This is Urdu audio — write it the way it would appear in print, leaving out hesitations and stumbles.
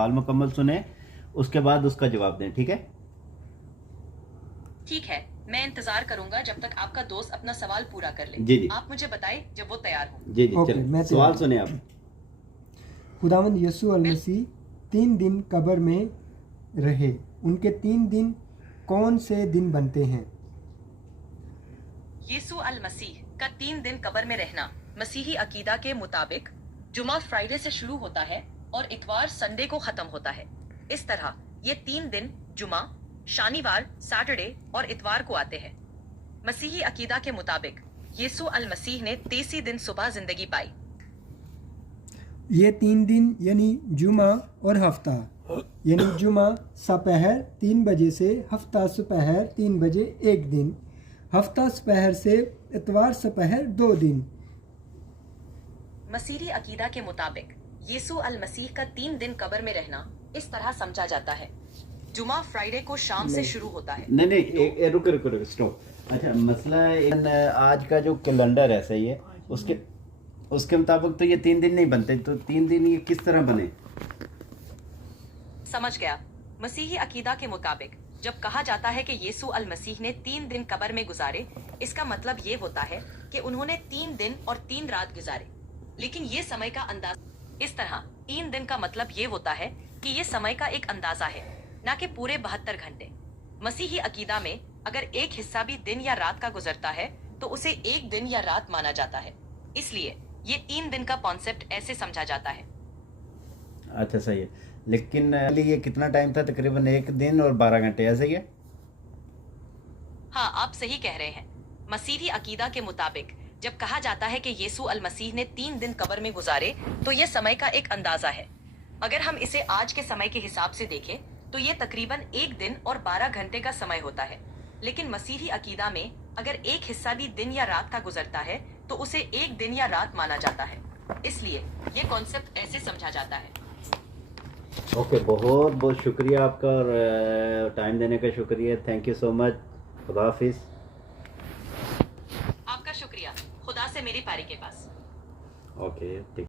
سوال مکمل سنیں, اس کے بعد اس کا جواب دیں. ٹھیک ہے؟ ٹھیک ہے, میں انتظار کروں گا جب تک آپ کا دوست اپنا سوال پورا کر لے. جی جی آپ مجھے بتائیں جب وہ تیار ہوں. جی جی اوکے، چلیں میں سوال تیار سنیں آپ. خداوند یسوع المسیح 3 دن قبر میں رہے، ان کے 3 دن کون سے دن بنتے ہیں؟ یسوع المسیح کا 3 دن قبر میں رہنا مسیحی عقیدہ کے مطابق جمعہ فرائیڈے سے شروع ہوتا ہے اور اتوار سنڈے کو ختم ہوتا ہے. اس طرح یہ 3 دن جمعہ، شنیوار، سیٹرڈے اور اتوار کو آتے ہیں. مسیحی عقیدہ کے مطابق یسوع المسیح نے 33 دن صبح زندگی پائی. یہ 3 دن یعنی جمعہ اور ہفتہ، یعنی جمعہ سپہر 3 بجے سے ہفتہ سپہر 3 بجے 1 دن، ہفتہ سپہر سے اتوار سپہر 2 دن. مسیحی عقیدہ کے مطابق یسوع المسیح کا 3 دن قبر میں رہنا اس طرح سمجھا جاتا ہے: جمعہ فرائیڈے کو شام سے شروع ہوتا ہے. نہیں رکو اسٹاپ. اچھا مسئلہ آج کا جو کیلنڈر ہے صحیح ہے، اس کے مطابق تو یہ 3 دن نہیں بنتے، تو 3 دن یہ کس طرح بنے؟ سمجھ گیا. مسیحی عقیدہ کے مطابق جب کہا جاتا ہے کہ یسوع المسیح نے 3 دن قبر میں گزارے، اس کا مطلب یہ ہوتا ہے کہ انہوں نے 3 دن اور 3 رات گزارے. لیکن یہ سمے کا اندازہ اس طرح 3 دن کا مطلب یہ ہوتا ہے کہ یہ سمے کا ایک اندازہ ہے، نہ کہ پورے 72 گھنٹے. مسیحی عقیدہ میں اگر ایک حصہ بھی دن یا رات کا گزرتا ہے تو اسے ایک دن یا رات مانا جاتا ہے. اس لیے یہ 3 دن کا کانسیپٹ ایسے سمجھا جاتا ہے. اچھا صحیح ہے، لیکن یہ کتنا ٹائم تھا؟ تقریباً 1 دن اور 12 گھنٹے، ایسا ہی ہے؟ ہاں آپ صحیح کہہ رہے ہیں. مسیحی عقیدہ کے مطابق جب کہا جاتا ہے کہ یسوع المسیح نے 3 دن قبر میں گزارے تو یہ سمے کا ایک اندازہ ہے. اگر ہم اسے آج کے سمے کے حساب سے دیکھیں تو یہ تقریباً 1 دن اور 12 گھنٹے کا سمے ہوتا ہے. لیکن مسیحی عقیدہ میں اگر ایک حصہ بھی دن یا رات کا گزرتا ہے تو اسے ایک دن یا رات مانا جاتا ہے. اس لیے یہ کانسیپٹ ایسے سمجھا جاتا ہے. اوکے، بہت بہت شکریہ آپ کا، اور ٹائم دینے کا شکریہ. تھینک یو سو مچ. خدا حافظ. آپ کا شکریہ. خدا سے میری پاری کے پاس. اوکے ٹھیک.